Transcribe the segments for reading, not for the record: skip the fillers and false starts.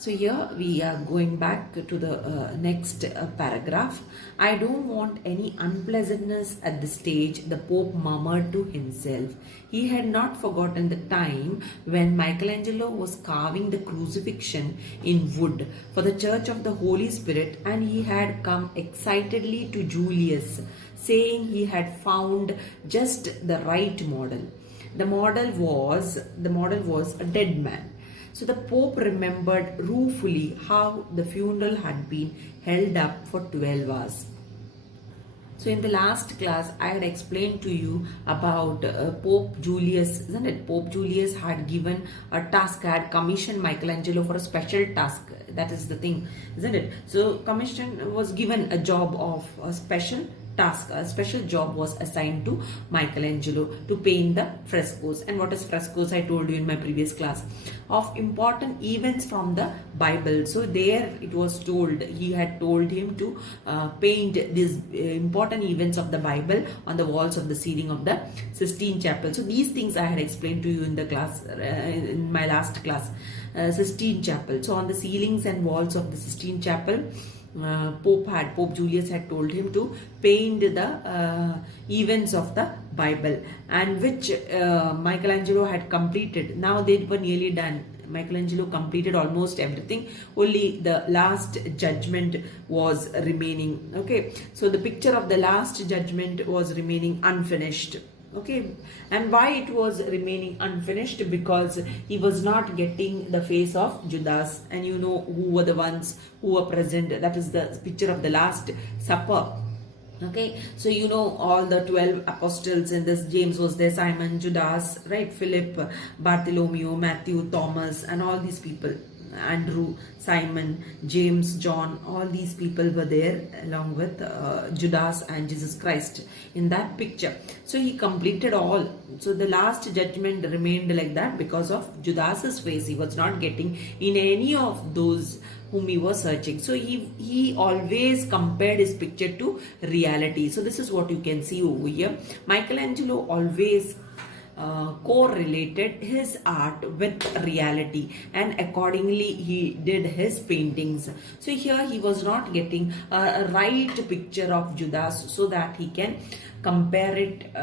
So here we are going back to the next paragraph. I don't want any unpleasantness at this stage, the Pope murmured to himself. He had not forgotten the time when Michelangelo was carving the crucifixion in wood for the Church of the Holy Spirit, and he had come excitedly to Julius, saying he had found just the right model. The model was a dead man. So the Pope remembered ruefully how the funeral had been held up for 12 hours. So in the last class, I had explained to you about Pope Julius, isn't it? Pope Julius had given a task, had commissioned Michelangelo for a special task. That is the thing, isn't it? So commission was given a job of a special task. A special job was assigned to Michelangelo to paint the frescoes. And what is frescoes? I told you in my previous class, of important events from the Bible. So there it was told, he had told him to paint these important events of the Bible on the walls of the ceiling of the Sistine Chapel. So these things I had explained to you in the class, in my last class, Sistine Chapel. So on the ceilings and walls of the Sistine Chapel, Pope Julius had told him to paint the events of the Bible, and which Michelangelo had completed. Now they were nearly done. Michelangelo completed almost everything. Only the Last Judgment was remaining. Okay, so the picture of the Last Judgment was remaining unfinished. Okay, and why it was remaining unfinished? Because he was not getting the face of Judas, and you know who were the ones who were present. That is the picture of the Last Supper. Okay, so you know all the 12 apostles in this. James was there, Simon, Judas, right? Philip, Bartholomew, Matthew, Thomas, and all these people. Andrew, Simon, James, John, all these people were there along with Judas and Jesus Christ in that picture. So he completed all. So the Last Judgment remained like that because of Judas's face. He was not getting in any of those whom he was searching. So he always compared his picture to reality. So this is what you can see over here. Michelangelo always correlated his art with reality, and accordingly he did his paintings. So here he was not getting a right picture of Judas so that he can compare it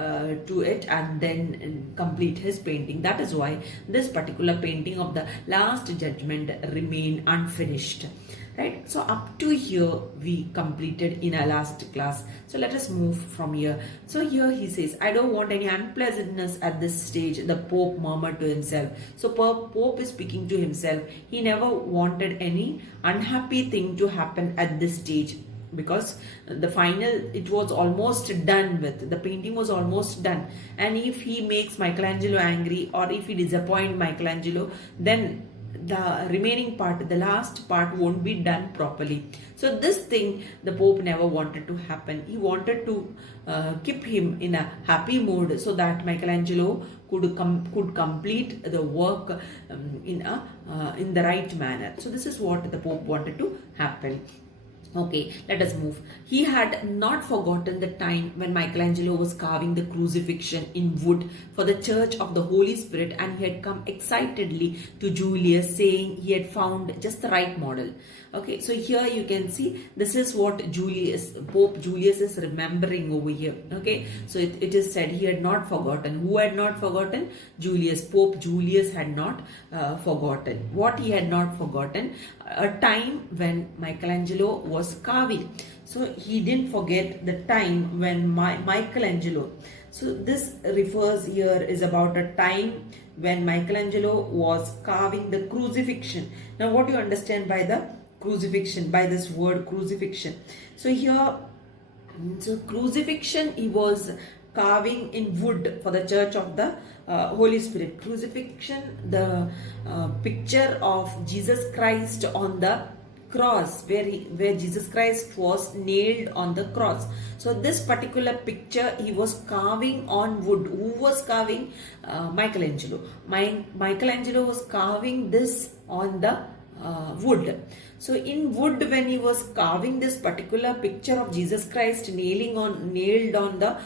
to it and then complete his painting. That is why this particular painting of the Last Judgment remained unfinished. Right, so up to here we completed in our last class. So let us move from here. So here he says, I don't want any unpleasantness at this stage, the Pope murmured to himself. So Pope is speaking to himself. He never wanted any unhappy thing to happen at this stage, because the final, it was almost done with, the painting was almost done, and if he makes Michelangelo angry, or if he disappoints Michelangelo, then the remaining part, the last part, won't be done properly. So this thing the Pope never wanted to happen. He wanted to keep him in a happy mood so that Michelangelo could complete the work in the right manner. So this is what the Pope wanted to happen. Okay, let us move. He had not forgotten the time when Michelangelo was carving the crucifixion in wood for the Church of the Holy Spirit, and he had come excitedly to Julius, saying he had found just the right model. Okay, so here you can see this is what Pope Julius is remembering over here. Okay, so it is said he had not forgotten. Who had not forgotten? Julius. Pope Julius had not forgotten. What he had not forgotten? A time when Michelangelo was carving. So he didn't forget the time when Michelangelo. So this refers here is about a time when Michelangelo was carving the crucifixion. Now what do you understand by the crucifixion, by this word crucifixion? So here, so crucifixion, he was carving in wood for the Church of the Holy Spirit. Crucifixion, the picture of Jesus Christ on the cross, where Jesus Christ was nailed on the cross. So this particular picture he was carving on wood. Who was carving? Michelangelo. Michelangelo was carving this on the wood. So in wood, when he was carving this particular picture of Jesus Christ nailed on the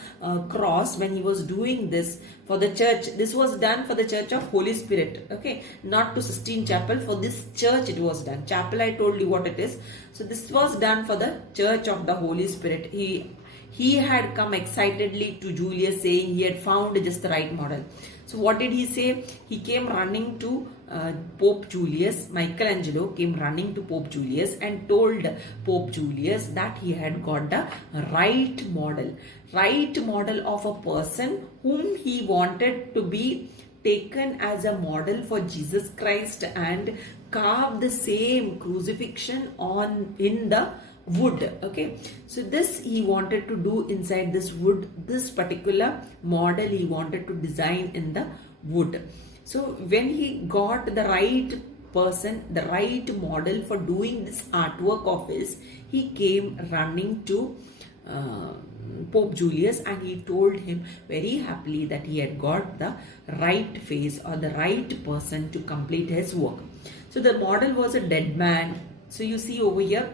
cross, when he was doing this for the church, this was done for the Church of Holy Spirit, okay, not to Sistine Chapel. For this church it was done. Chapel, I told you what it is. So this was done for the Church of the Holy Spirit. He had come excitedly to Julius saying he had found just the right model. So what did he say? He came running to Pope Julius. Michelangelo came running to Pope Julius and told Pope Julius that he had got the right model of a person whom he wanted to be taken as a model for Jesus Christ and carve the same crucifixion in the wood. Okay, so this he wanted to do inside this wood. This particular model he wanted to design in the wood. So when he got the right person, the right model for doing this artwork of his, he came running to Pope Julius and he told him very happily that he had got the right face or the right person to complete his work. So the model was a dead man. So you see over here,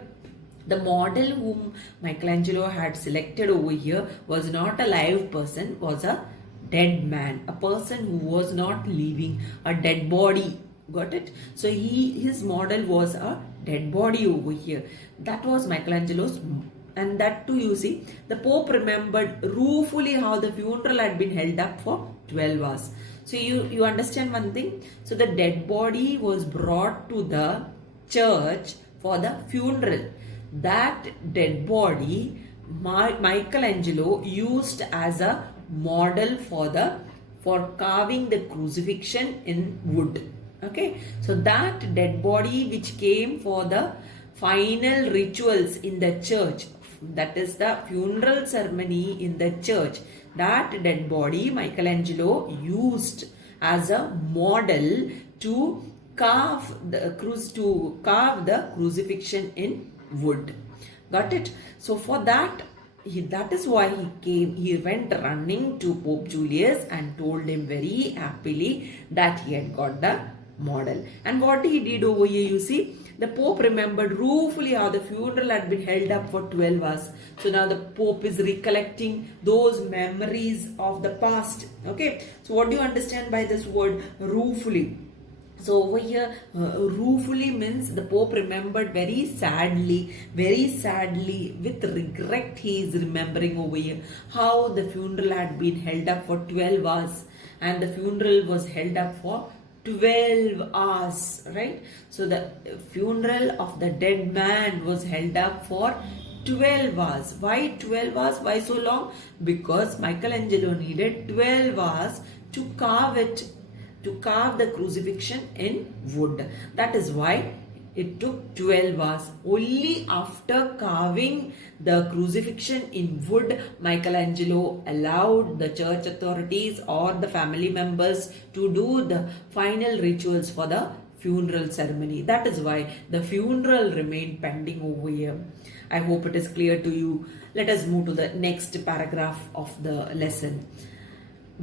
the model whom Michelangelo had selected over here was not a live person, was a dead man, a person who was not living, a dead body. Got it? So his model was a dead body over here. That was Michelangelo's. And that too, you see, the Pope remembered ruefully how the funeral had been held up for 12 hours. So you understand one thing? So the dead body was brought to the church for the funeral. That dead body Michelangelo used as a model for carving the crucifixion in wood. Okay, so that dead body which came for the final rituals in the church, that is the funeral ceremony in the church, that dead body Michelangelo used as a model to carve the crucifixion in wood. Got it? So for that, that is why he went running to Pope Julius and told him very happily that he had got the model. And what he did over here, you see, the Pope remembered ruefully how the funeral had been held up for 12 hours. So now the Pope is recollecting those memories of the past. Okay, so what do you understand by this word ruefully? So over here, ruefully means the Pope remembered very sadly, with regret he is remembering over here how the funeral had been held up for 12 hours and the funeral was held up for 12 hours, right? So the funeral of the dead man was held up for 12 hours. Why 12 hours? Why so long? Because Michelangelo needed 12 hours to carve the crucifixion in wood. That is why it took 12 hours. Only after carving the crucifixion in wood, Michelangelo allowed the church authorities or the family members to do the final rituals for the funeral ceremony. That is why the funeral remained pending over here. I hope it is clear to you. Let us move to the next paragraph of the lesson.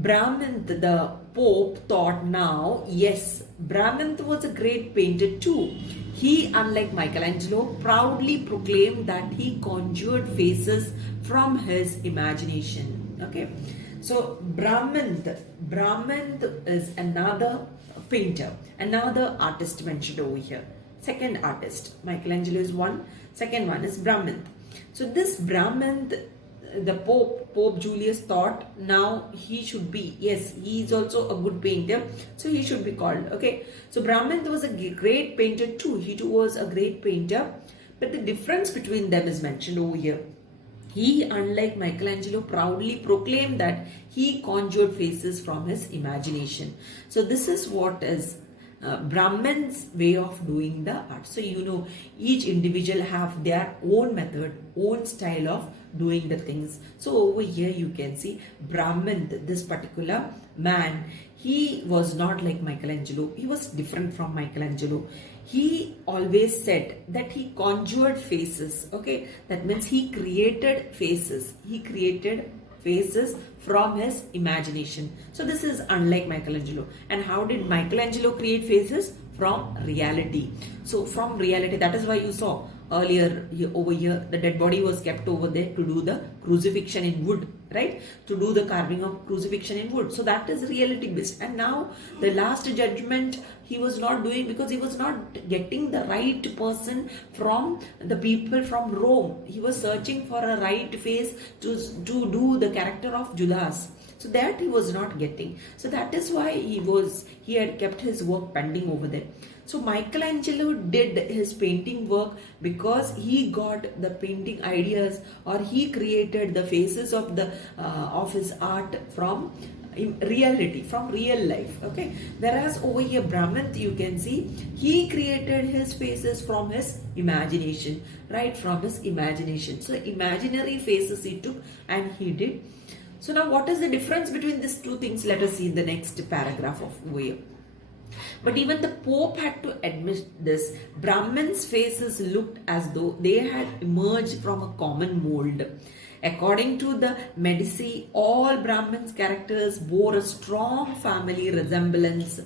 Brahmant, the Pope, thought now, yes, Brahmant was a great painter too. He, unlike Michelangelo, proudly proclaimed that he conjured faces from his imagination. Okay, so Brahmant is another painter, another artist mentioned over here. Second artist, Michelangelo is one, second one is Brahmant. So this Brahmant, the Pope Julius thought now he should be, yes, he is also a good painter, so he should be called. Okay, so Brahmant was a great painter too. He too was a great painter, but the difference between them is mentioned over here. He, unlike Michelangelo, proudly proclaimed that he conjured faces from his imagination. So this is what is Brahman's way of doing the art. So you know, each individual have their own method, own style of doing the things. So over here you can see Brahman, this particular man, he was not like Michelangelo. He was different from Michelangelo. He always said that he conjured faces. Okay, that means he created faces. He created faces from his imagination. So this is unlike Michelangelo. And how did Michelangelo create faces? from reality. So from reality, that is why you saw earlier over here, the dead body was kept over there to do the crucifixion in wood, right? To do the carving of crucifixion in wood. So that is reality based. And now the last judgment he was not doing because he was not getting the right person from the people from Rome. He was searching for a right face to do the character of Judas. So that he was not getting. So that is why he had kept his work pending over there. So Michelangelo did his painting work because he got the painting ideas, or he created the faces of his art from reality, from real life. Okay, whereas over here Brahman, you can see he created his faces from his imagination, right? From his imagination. So imaginary faces he took and he did. So now what is the difference between these two things? Let us see in the next paragraph of over here. But even the Pope had to admit this. Brahmins' faces looked as though they had emerged from a common mold. According to the Medici, all Brahmins' characters bore a strong family resemblance.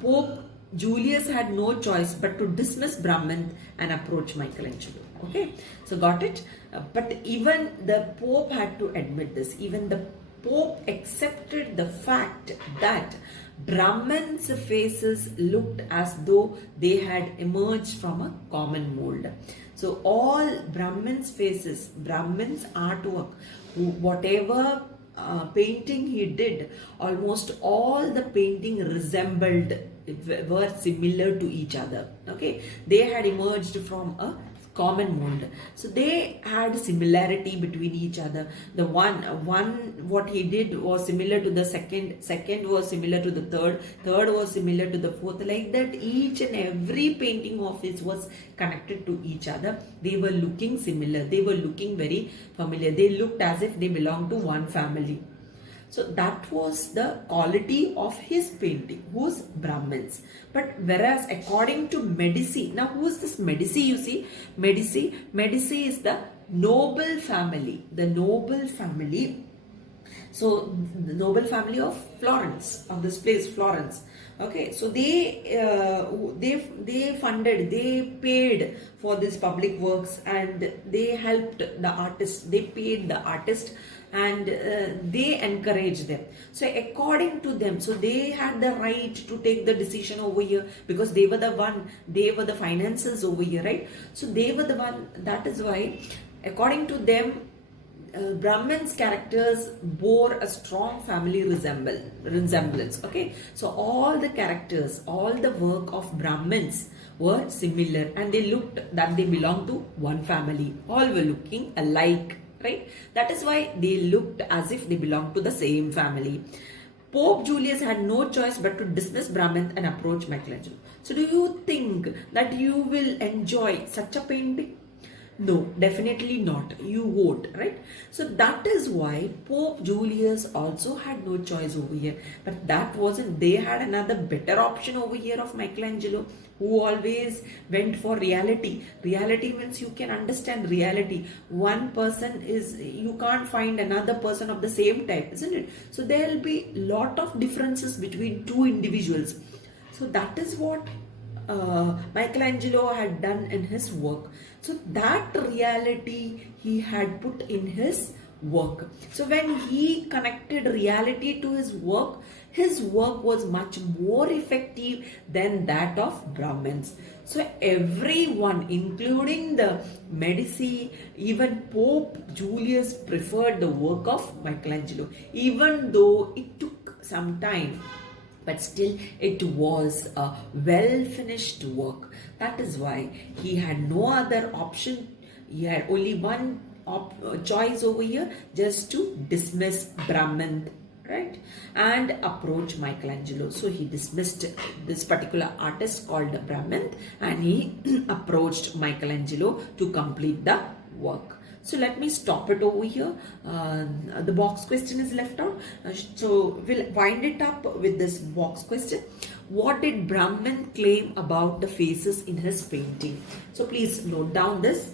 Pope Julius had no choice but to dismiss Brahmin and approach Michelangelo. Okay, so got it? But even the Pope had to admit this. Even the Pope accepted the fact that Brahmins' faces looked as though they had emerged from a common mold. So all Brahmins' faces, Brahmins' artwork, whatever painting he did, almost all the painting resembled, were similar to each other. Okay, they had emerged from a common mold. So they had similarity between each other. The one what he did was similar to the second was similar to the third was similar to the fourth. Like that, each and every painting of his was connected to each other. They were looking similar. They were looking very familiar. They looked as if they belonged to one family. So that was the quality of his painting, who's Brahmins. But whereas according to Medici, now who is this Medici? You see, Medici is the noble family. The noble family. So the noble family of Florence, of this place, Florence. Okay, so they funded, they paid for this public works, and they helped the artists. They paid the artist, and they encouraged them. So according to them, so they had the right to take the decision over here, because they were the financiers over here, right? So they were the one. That is why, according to them, Brahmins' characters bore a strong family resemblance. Okay, so all the characters, all the work of Brahmins were similar, and they looked that they belonged to one family. All were looking alike, right? That is why they looked as if they belonged to the same family. Pope Julius had no choice but to dismiss Brahmin and approach Michelangelo. So do you think that you will enjoy such a painting? No, definitely not. You won't, right? So that is why Pope Julius also had no choice over here. But that wasn't, they had another better option over here of Michelangelo, who always went for reality. Reality means you can understand reality. One person is, you can't find another person of the same type, isn't it? So there will be lot of differences between two individuals. So that is what Michelangelo had done in his work. So that reality he had put in his work. So when he connected reality to his work was much more effective than that of Brahmins. So everyone, including the Medici, even Pope Julius, preferred the work of Michelangelo, even though it took some time. But still, it was a well-finished work. That is why he had no other option. He had only one choice over here, just to dismiss Brahmin, right? And approach Michelangelo. So he dismissed this particular artist called Brahmin, and he approached Michelangelo to complete the work. So let me stop it over here. The box question is left out. So we'll wind it up with this box question. What did Brahmin claim about the faces in his painting? So please note down this.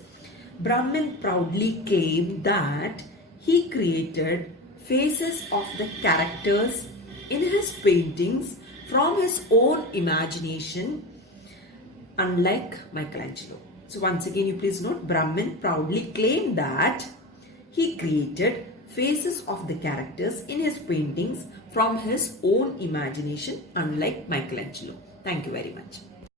Brahmin proudly claimed that he created faces of the characters in his paintings from his own imagination unlike Michelangelo. So once again, you please note, Brahmin proudly claimed that he created faces of the characters in his paintings from his own imagination, unlike Michelangelo. Thank you very much.